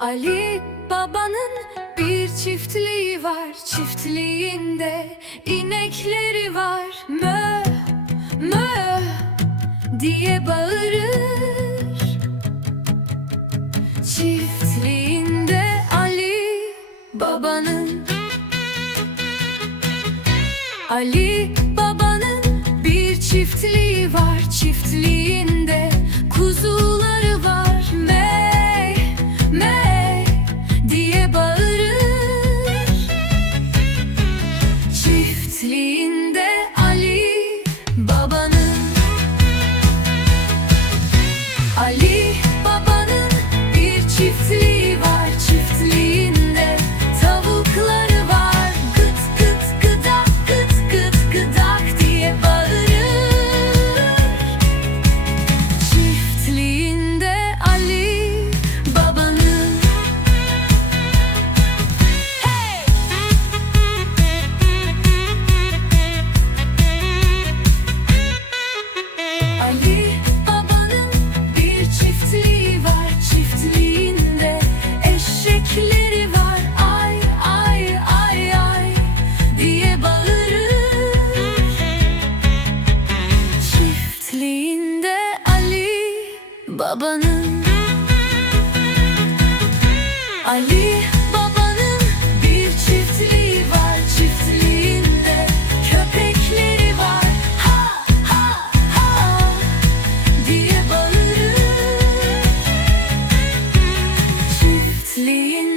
Ali babanın bir çiftliği var Çiftliğinde inekleri var. Mö, mö diye bağırır. Çiftliğinde Ali babanın Ali babanın bir çiftliği var Çiftliği babanın. Ali babanın bir çiftliği var Çiftliğinde köpekleri var. Ha ha ha diye bağırır. Çiftliğin